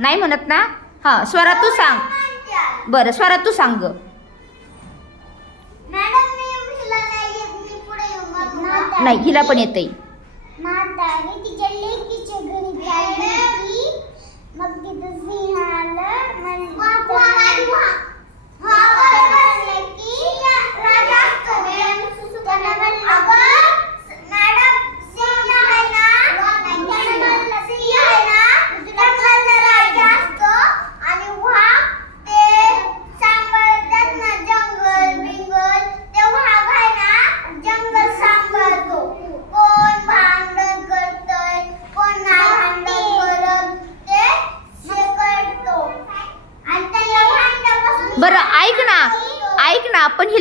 नाही म्हणत ना? हां स्वरा तू सांग. बरं स्वरा तू सांग नाही हिला पण येतंय.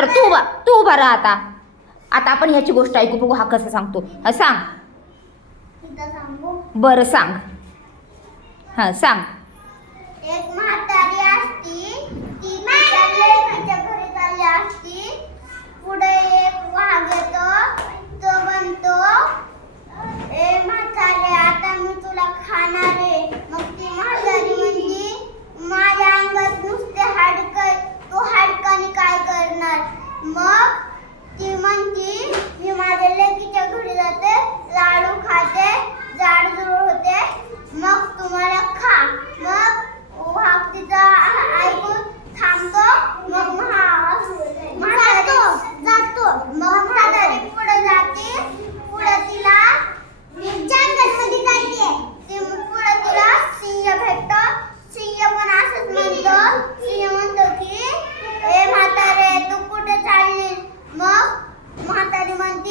बर तू उभा तू उभा राहा आता. आता आपण ह्याची गोष्ट ऐकू बघू हा कसं सांगतो. हा सांग. बरं सांग. हा सांग. एक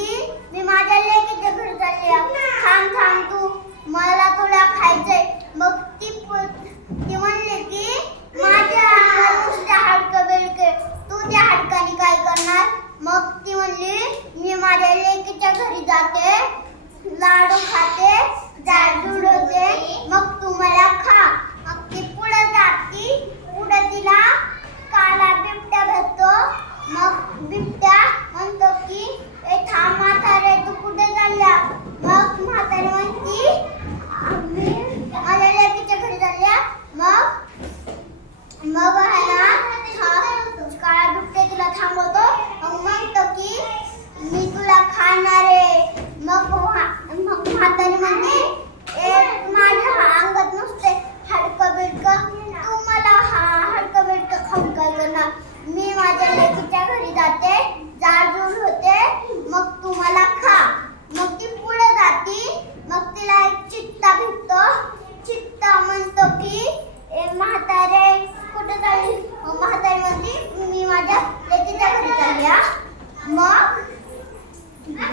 की मी माझ्या लेकीच्या घरी चालली थांब थांब तू. मला तुला खायचंय. मग ती ती म्हणले की माझ्या नुसत्या हाडकं बेलके तू त्या हाडकाने काय करणार? मग ती म्हणली मी माझ्या लेकीच्या घरी जाते. लाडू खा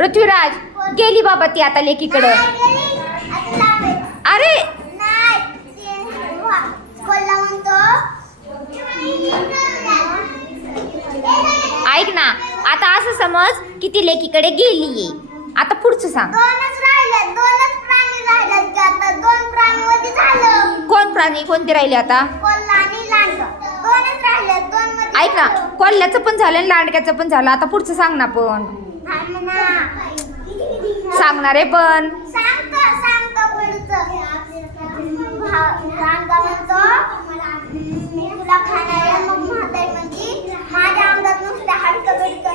पृथ्वीराज गेली बाबा ती आता लेकीकडं. अरे! ऐक ना आता असं समज की ती लेकीकडे गेली आता पुढचं सांग. कोण प्राणी? कोणते राहिले आता? ऐक ना कोल्ल्याचं पण झालं आणि लांडक्याचं पण झालं. आता पुढचं सांग ना पण. सांगणार आहे पण माझ्या अंगात नुसतं हडकं बिडकं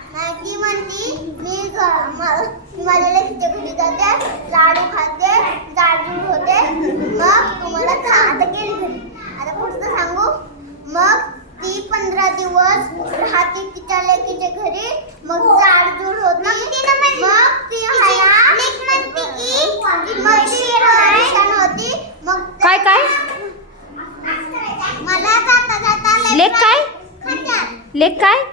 माझ्या लेकीच्या घरी जाते लाडू खाते जाडून होते. मग तुम्हाला आता गेली घरी. आता पुढचं सांगू. मग ती पंधरा दिवस राहते तिच्या लेकीच्या घरी. मग जाडजूड होती. मग ती होती. मग काय मला जाता जाता लेख लेख काय?